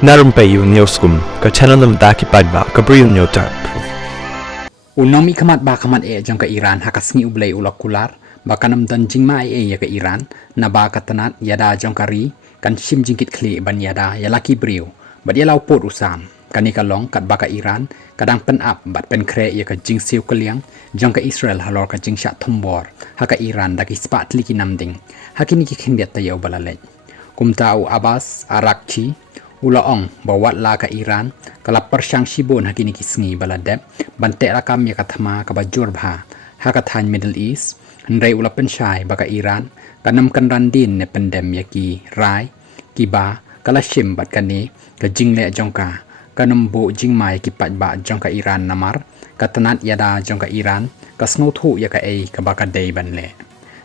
Narum payu neoskum ka chananam daki padba ka briu neotarp. Unomi kamat ba kamat jang ka Iran hakasngi ublay ulakular bakanam dan jingma ya ka Iran na ba katanat yada jang kari kan sim jingkit kli ban yada yalaki briu bad yalau pot usam kani kalong kat baka Iran kadang pen up bat pen kre ya ka jing siu kaliang jang ka Israel halor ka jing sha thombor haka Iran daki spat liki namding hakini ki khindiat tayo balalej kumtau Abbas Arakchi ulaong bawat la ka Iran kalap persyang shibon hakini kisngi baladep bante rakam ya kathama ka bajur bha hakathan Middle East hendrai ula pensyai baka Iran kanam kan randin ne pendem yaki rai kiba kalashim bat kani ka jingle jongka kanam bo jingmai ki pat ba jongka Iran namar katanat yada jongka Iran kasngo thu ya ka ei ka baka dei banle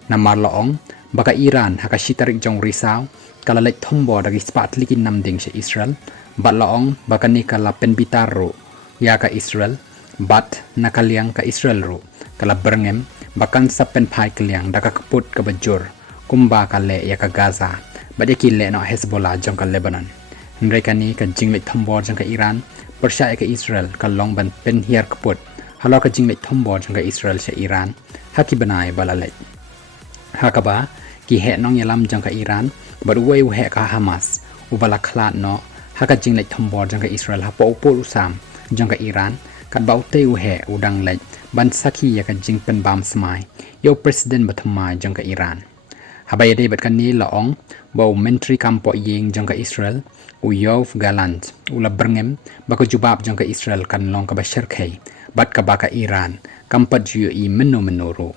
namar laong baka Iran hakashitarik jong risau kalalek thombo dagi spat likin namding sa Israel bat laong baka ni kala penbitaro ya ka Israel bat nakaliang ka Israel ro kala berngem bakan sa penpai kaliang daga kaput ka bajur kumba kale ya ka Gaza bat yakile no Hezbollah jong ka Lebanon hendrai kani ka jinglek thombo jong ka Iran persya ka Israel ka long ban pen hiar kaput halo ka jinglek thombo jong ka Israel sa Iran haki banai balalek hakaba ki he nong yalam jong ka Iran but we he ka Hamas ubala khlat no haka jinglek thombor jong ka Israel ha po po usam jong ka Iran kat baute he udang lek ban sakhi ya ka jing pen bam smai yo president bathma jong ka Iran habaya de bat kan ni laong bo mentri kampo ying jong ka Israel u Yoav Gallant ula berngem bako jubab jong ka Israel kan long ka bashar khai bat ka baka Iran kampat ju i menoro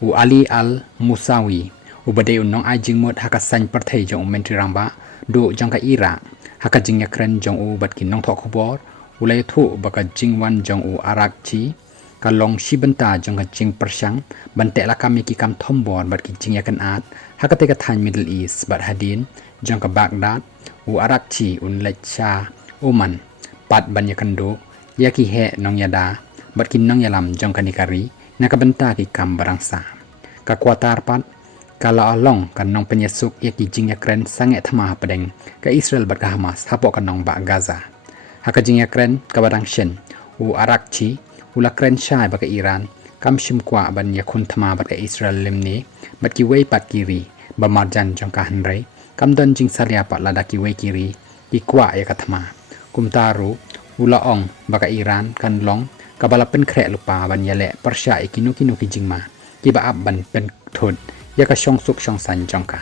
u Ali Al Musawi ubade unong ajing mod haka san parthai jong mentri ramba do jong ka Iraq haka jing yakren jong u bat kin nong thok khobor ulai thu baka jingwan jong u Arakchi kalong shibanta jong ka jing persyang bante la kami ki kam thombor bat ki jing yakan at haka te ka than Middle East bat hadin jong ka Baghdad u Arakchi un lecha Oman pat ban yakan do yaki he nong yada bat kin nong yalam jong ka nikari nakabanta ki kam barangsa ka kwatar pat kalau along kan nong penyesuk ya ki jing yakren sange thama pedeng ka Israel bat ka Hamas hapo kan nong ba Gaza haka jing yakren ka badang shen u Arakchi ula kren shai ba ka Iran kam shim kwa ban yakun thama bat ka Israel lemni bat ki wei pat kiri ba marjan jong ka hanrei kam don jing salia pat lada ki wei kiri ki kwa ya ka thama kumtaru ula ong ba ka Iran kan long ka bala pen khre lupa ban yale persya ikinu ki jingma ki ba ab ban pen thod ya ka shong suk shong san jong ka